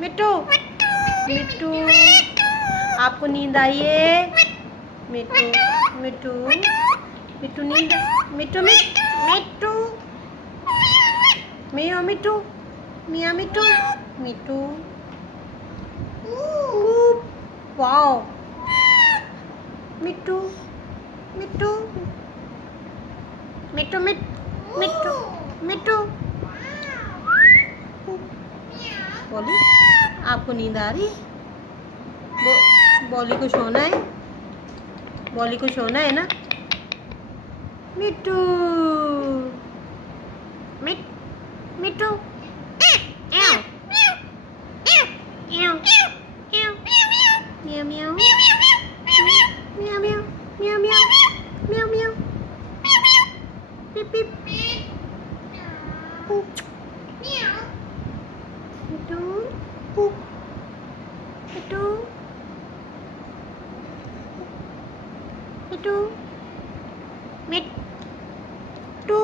मिट्टू मिट्टू आपको नींद आई है? मिट्टू मिट्टू मिट्टू नींद मिट्टू मिट्टू मियाँ मिट्टू मियाँ मिट्टू मिट्टू वाओ मिट्टू मिट्टू मिट्टू मिट्टू मिट्टू बोली आपको नींद आ रही है? बॉली को सोना है, बॉली को सोना है ना? मिट्टू मिट्टू म्याऊ म्याऊ म्याऊ म्याऊ म्याऊ म्याऊ म्याऊ पिप पिप मिट्टू मिट्टू मिट्टू मिट्टू